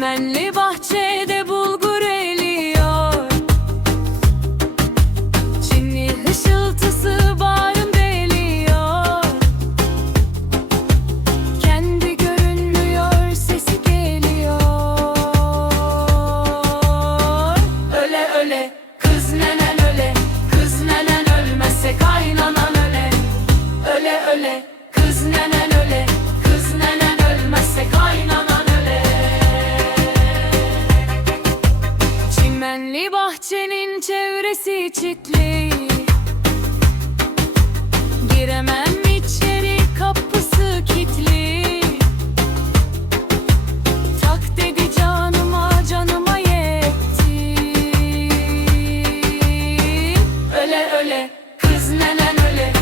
Çimenli bahçede bulgur eliyor. Çinli hışıltısı bağrım deliyor. Kendi görünmüyor sesi geliyor. Öle öle kız nenen öle Kız nenen ölmezse kaynar Şenli bahçenin çevresi çitli. Giremem içeri kapısı kilitli. Tak dedi canıma canıma yetti. Öle öle kız nenen öle.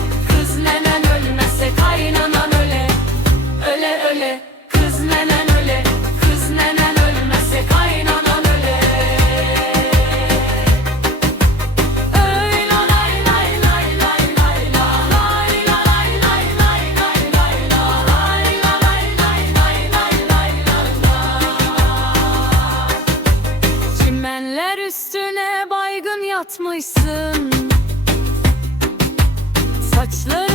anlatmışsın Saçları